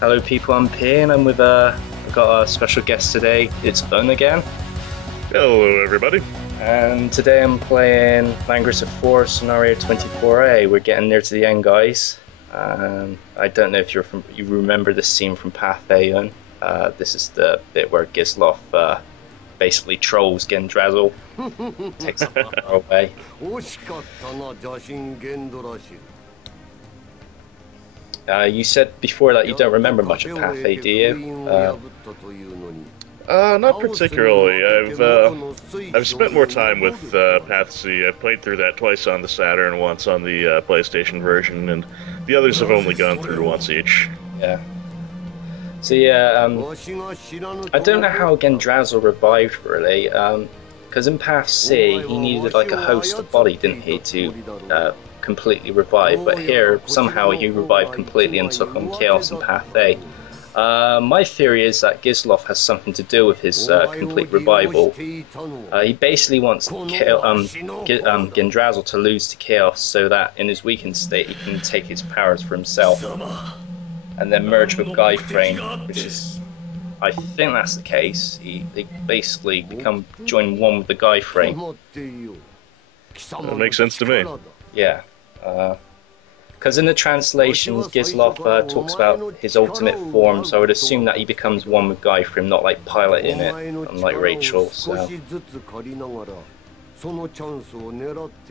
Hello people, I'm P and I'm with I've got a special guest today. It's Bun again. Hello everybody. And today I'm playing Langrisser IV Scenario 24A. We're getting near to the end, guys. I don't know if you remember this scene from Path A. This is the bit where Gizloff basically trolls Gendrazzle, takes the power away. You said before that you don't remember much of Path A, do you? Not particularly. I've spent more time with Path C. I've played through that twice on the Saturn, once on the PlayStation version, and the others have only gone through once each. Yeah. So yeah, I don't know how Gendrazzle revived really, because in Path C he needed like a host of body, didn't he, to completely revive, but here somehow he revived completely and took on Chaos in Path A. My theory is that Gizloff has something to do with his complete revival. He basically wants Gendrazzle to lose to Chaos so that in his weakened state he can take his powers for himself and then merge with Guyframe, which is, I think that's the case. They basically join one with the Guyframe. That makes sense to me. Yeah. Because in the translations, Gizloff talks about his ultimate form, so I would assume that he becomes one with Guyframe, not like piloting it, unlike Rachel. So.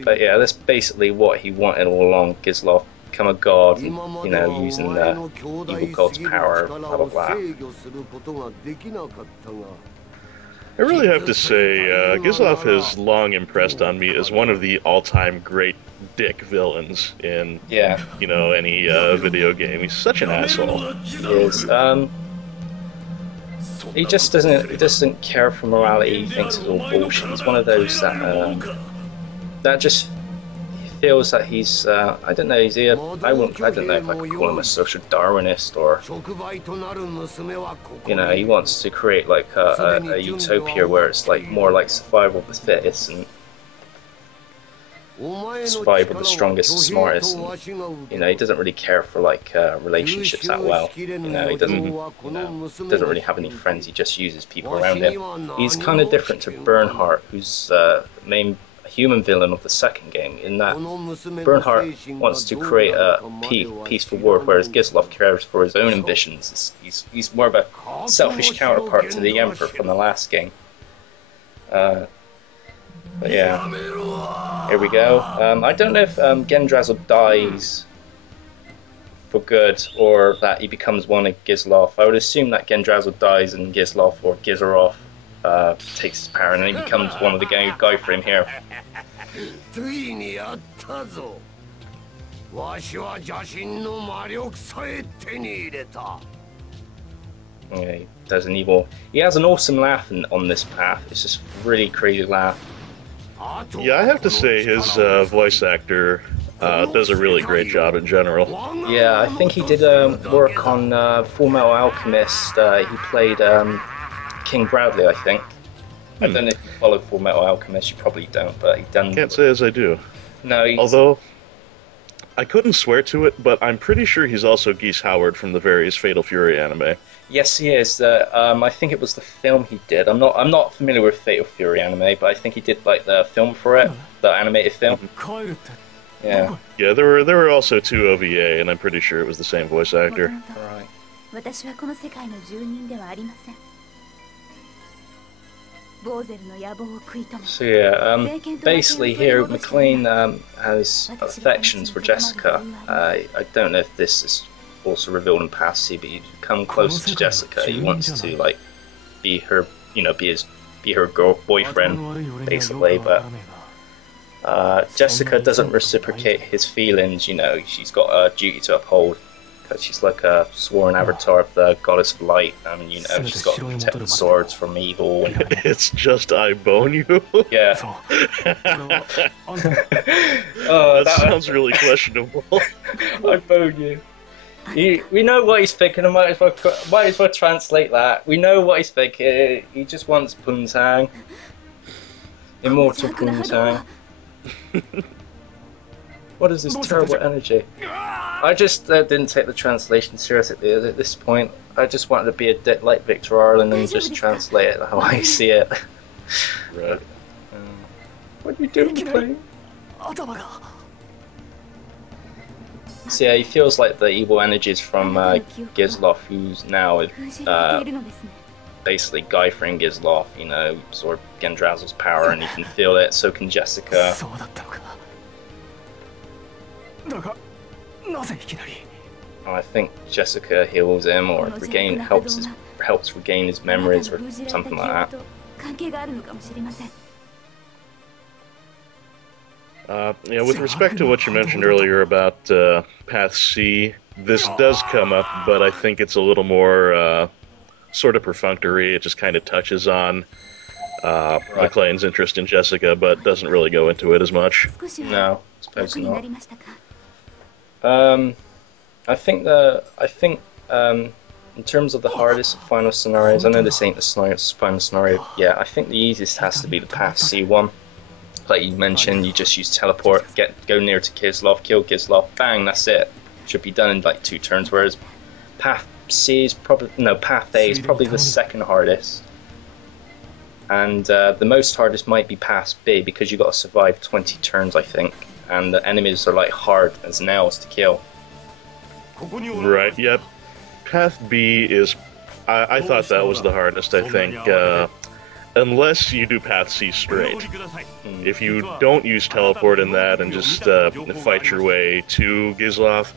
But yeah, that's basically what he wanted all along. Gizloff become a god, and, you know, using the evil god's power, blah blah blah. I really have to say, Gizloff has long impressed on me as one of the all-time great dick villains in, you know, any video game. He's such an asshole. He is. He just doesn't care for morality. He thinks it's all bullshit. He's one of those that just feels that he's I don't know. I don't know if I could call him a social Darwinist, or you know, he wants to create like a utopia where it's like more like survival of the fittest and survival of the strongest and smartest. And, you know, he doesn't really care for like relationships that well. You know, he doesn't really have any friends. He just uses people around him. He's kind of different to Bernhardt, who's main human villain of the second game, in that Bernhardt wants to create a peaceful world, whereas Gizloff cares for his own ambitions. He's more of a selfish counterpart to the Emperor from the last game. But yeah, here we go. I don't know if Gendrazzle dies for good, or that he becomes one of Gizloff. I would assume that Gendrazzle dies and Gizloff or Gizaroff takes his power and then he becomes one of the guy for him here. Yeah, he does an evil. He has an awesome laugh on this path. It's just really crazy laugh. Yeah, I have to say his voice actor does a really great job in general. Yeah, I think he did work on Full Metal Alchemist. He played King Bradley, I think. I don't know if you follow Full Metal Alchemist, you probably don't, but he done... Can't say as I do. No, although, I couldn't swear to it, but I'm pretty sure he's also Geese Howard from the various Fatal Fury anime. Yes, he is. I think it was the film he did. I'm not familiar with Fatal Fury anime, but I think he did like the film for it, the animated film. Yeah. Yeah, there were also two OVA, and I'm pretty sure it was the same voice actor. Right. So yeah, basically here McLean has affections for Jessica. I don't know if this is also revealed in Path C, but you come closer to Jessica. He wants to like be her, you know, be her boyfriend basically, but Jessica doesn't reciprocate his feelings. You know, she's got a duty to uphold, because she's like a sworn avatar of the goddess of light, and you know, she's got to protect the swords from evil. And... It's just I bone you. Yeah. That sounds really questionable. I bone you. We know what he's thinking. I might as well translate that. We know what he's thinking. He just wants Poontang. Immortal Poontang. What is this terrible energy? I just didn't take the translation seriously at this point. I just wanted to be a bit like Victor Arlen and just translate it how I see it. Right. What are you doing, playing? So yeah, he feels like the evil energies from Gizloff, who's now basically Guyfring Gizloff, you know, absorbed Gendrazel's power, and he can feel it, so can Jessica. I think Jessica heals him or helps regain his memories or something like that. Yeah, with respect to what you mentioned earlier about Path C, this does come up, but I think it's a little more sort of perfunctory. It just kind of touches on McLean's interest in Jessica, but doesn't really go into it as much. No, I suppose not. I think in terms of the hardest final scenarios, I know this ain't the final scenario yet. I think the easiest has to be the Path C one. Like you mentioned, you just use teleport, go near to Gizloff, kill Gizloff, bang, that's it. Should be done in like 2 turns. Whereas Path A is probably the second hardest, and the most hardest might be Path B because you got to survive 20 turns, I think, and the enemies are like hard as nails to kill. Right. Yep. Path B is. I thought that was the hardest. I think. Unless you do Path C straight. If you don't use teleport in that and just fight your way to Gizloff,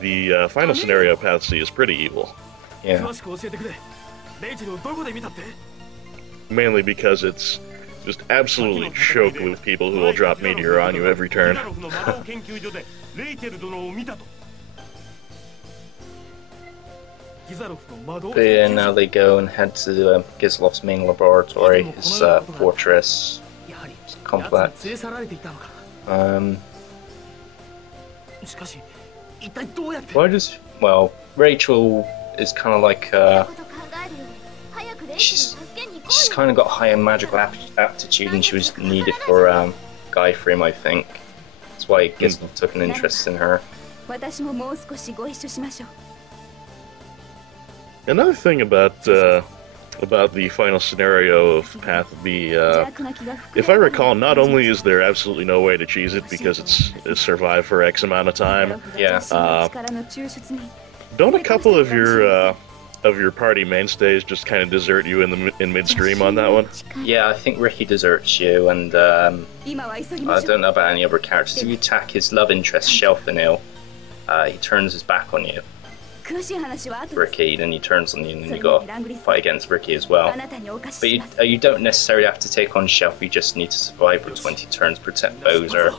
the final scenario of Path C is pretty evil. Yeah. Mainly because it's just absolutely choked with people who will drop meteor on you every turn. But yeah, now they go and head to Gizloff's main laboratory, his fortress, complex. Well, Rachel is kind of like, she's kind of got higher magical aptitude and she was needed for Guyfrim, I think. That's why Gizloff took an interest in her. Another thing about the final scenario of Path B, if I recall, not only is there absolutely no way to cheese it because it's survived for X amount of time. Yeah. Don't a couple of your party mainstays just kind of desert you in midstream on that one? Yeah, I think Ricky deserts you, and I don't know about any other characters. If you attack his love interest, Shelfinil, he turns his back on you. Ricky, then he turns on you, and then you got to fight against Ricky as well. But you don't necessarily have to take on Shelf, you just need to survive for 20 turns, protect Bowser,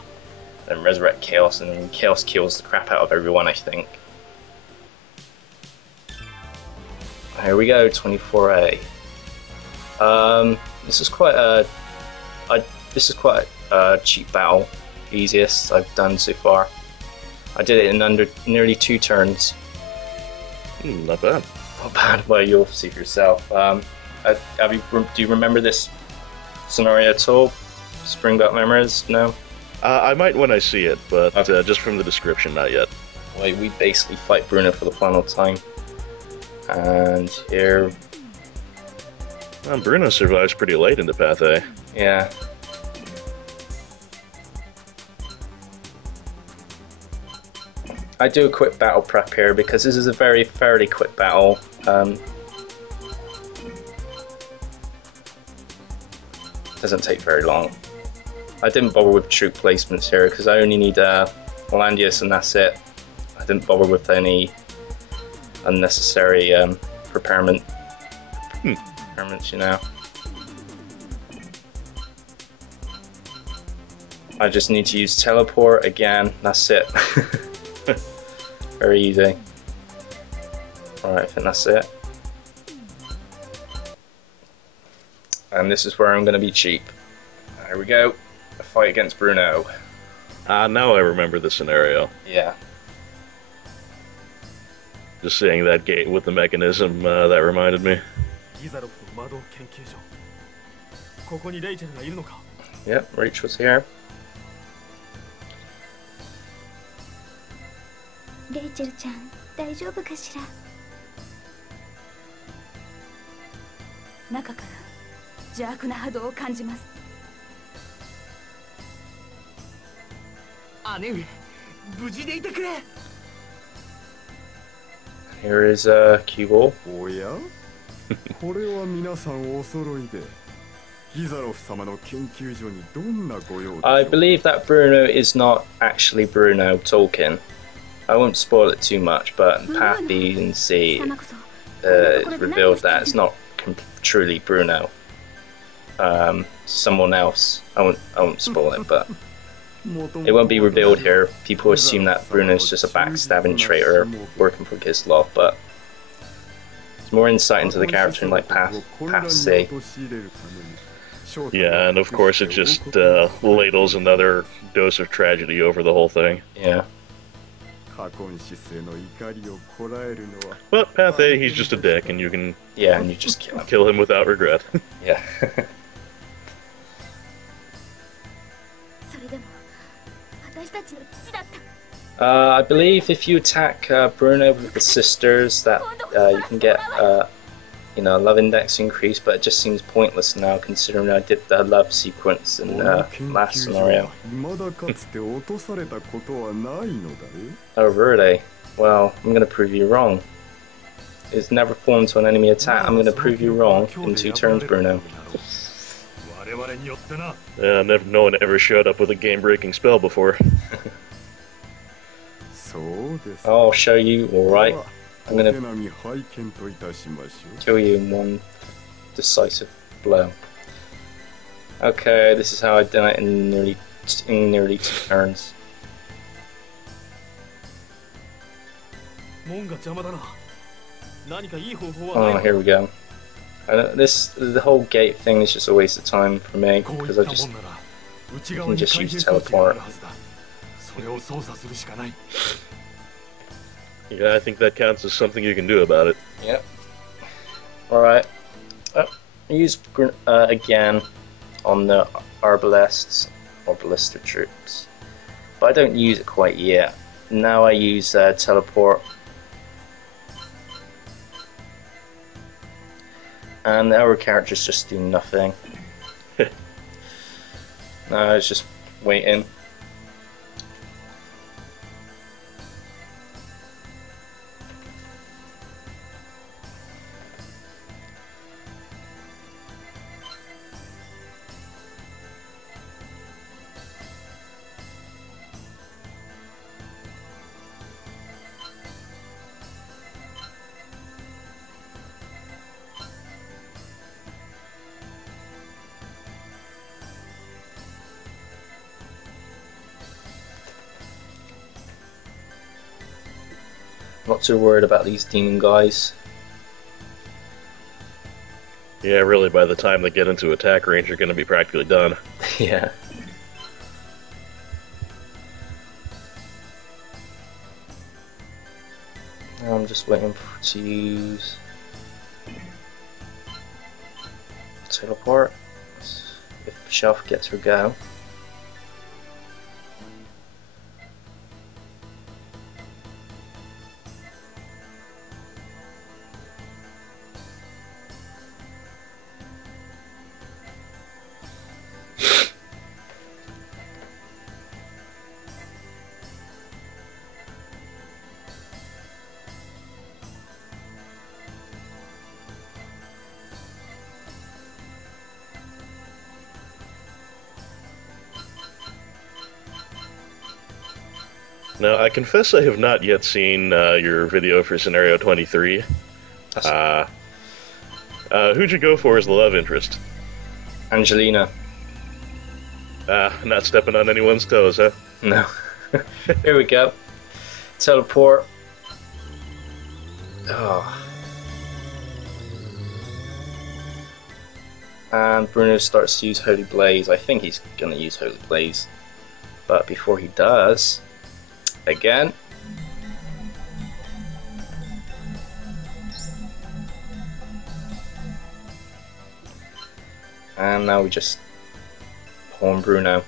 then resurrect Chaos, and then Chaos kills the crap out of everyone, I think. Here we go, 24A. This is quite a cheap battle, easiest I've done so far. I did it in under nearly 2 turns. Not bad. Not bad. Well, you'll see for yourself. Do you remember this scenario at all? Spring back memories? No. I might when I see it, but okay. Just from the description, not yet. Well, we basically fight Bruno for the final time, and here. Bruno survives pretty late into Path A. Yeah. I do a quick battle prep here because this is a fairly quick battle. Doesn't take very long. I didn't bother with troop placements here because I only need Hollandius and that's it. I didn't bother with any unnecessary preparements, you know. I just need to use teleport again, that's it. Very easy. Alright, I think that's it. And this is where I'm going to be cheap. Here we go. A fight against Bruno. Now I remember the scenario. Yeah. Just seeing that gate with the mechanism, that reminded me. Yep, Rachel's here. レイチェルちゃん、大丈夫かしら。中から邪悪な波動を感じます。姉上、無事でいてくれ。 Here is cue ball. おやこれは皆さんお揃いでギザロフ様の研究所にどんなご用でしょう。 I believe that Bruno is not actually Bruno talking. I won't spoil it too much, but Path B and C it's revealed that it's not truly Bruno. Someone else. I won't spoil it, but it won't be revealed here. People assume that Bruno's just a backstabbing traitor working for Kislov, but it's more insight into the character in like Path C. Yeah, and of course it just ladles another dose of tragedy over the whole thing. Yeah. But Path A, he's just a dick, and you can and you just kill him without regret. Yeah. I believe if you attack Bruno with the sisters, that you can get you know, a love index increase, but it just seems pointless now considering I did the love sequence in last scenario. Oh really? Well, I'm gonna prove you wrong. It's never formed to an enemy attack. I'm gonna prove you wrong in 2 turns, Bruno. Yeah, no one ever showed up with a game-breaking spell before. I'll show you, alright. I'm gonna kill you in 1 decisive blow. Okay, this is how I done it in nearly 2 turns. Oh, here we go. The whole gate thing is just a waste of time for me because I can just use teleport. Yeah, I think that counts as something you can do about it. Yep. Alright. Use again on the arbalists or ballista troops. But I don't use it quite yet. Now I use teleport. And our characters just do nothing. No, it's just waiting. Not too worried about these demon guys. Yeah, really, by the time they get into attack range, you're going to be practically done. Yeah. I'm just waiting to use teleport. If Shelf gets her go. Now, I confess I have not yet seen your video for Scenario 23. Who'd you go for as the love interest? Angelina. Not stepping on anyone's toes, huh? No. Here we go. Teleport. Oh. And Bruno starts to use Holy Blaze. I think he's going to use Holy Blaze. But before he does, again. And now we just pawn Bruno.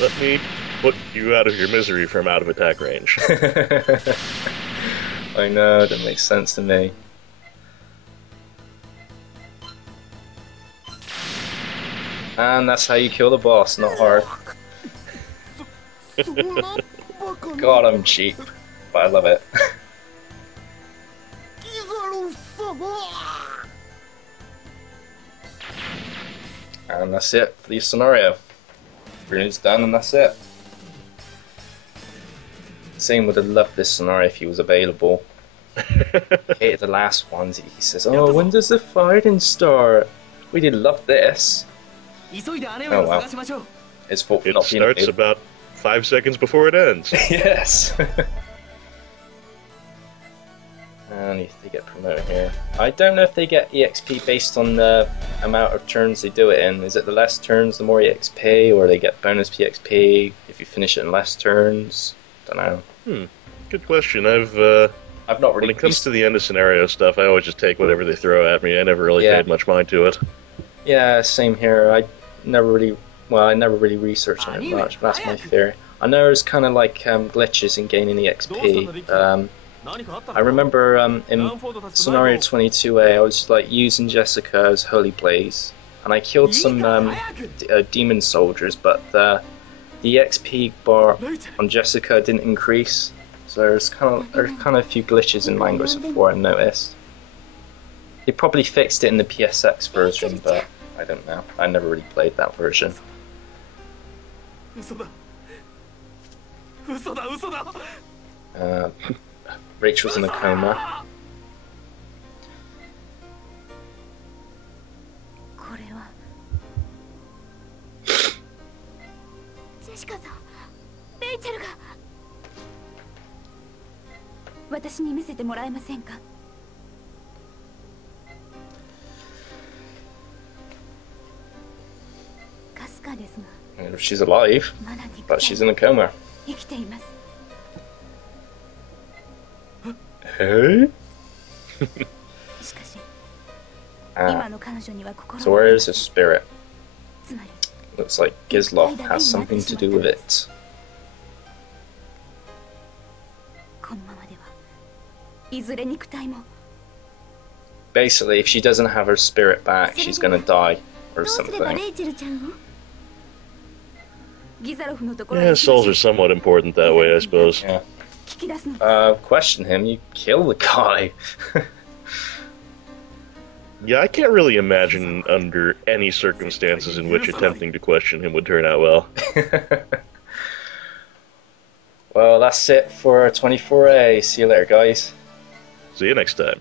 Let me put you out of your misery from out of attack range. I know, that makes sense to me. And that's how you kill the boss, not hard. God, I'm cheap, but I love it. And that's it for the scenario. Bruno's done, and that's it. Same would have loved this scenario if he was available. Hated the last ones. He says, "Oh, when does the fighting start?" We did love this. Oh well. His fault for It not being starts available. about 5 seconds before it ends. Yes. I need to get promoted here. I don't know if they get EXP based on the amount of turns they do it in. Is it the less turns, the more EXP, or they get bonus PXP if you finish it in less turns? Don't know. Good question. I've not really. when it comes to the end of scenario stuff, I always just take whatever they throw at me. I never really paid much mind to it. Yeah, same here. I never really researched on it much. That's my theory. I know there's kind of like glitches in gaining EXP. I remember in scenario 22A, I was like using Jessica as Holy Blaze, and I killed some demon soldiers, but the EXP bar on Jessica didn't increase. So there's kind of a few glitches in Langrisser IV I noticed. They probably fixed it in the PSX version, but I don't know. I never really played that version. Rachel's in a coma. She's alive, but she's in a coma. Hey? So where is his spirit? Looks like Gizlov has something to do with it. Basically, if she doesn't have her spirit back, she's gonna die, or something. Yeah, souls are somewhat important that way, I suppose. Yeah. Question him, you kill the guy. Yeah, I can't really imagine under any circumstances in which attempting to question him would turn out well. Well, that's it for 24A. See you later, guys. See you next time.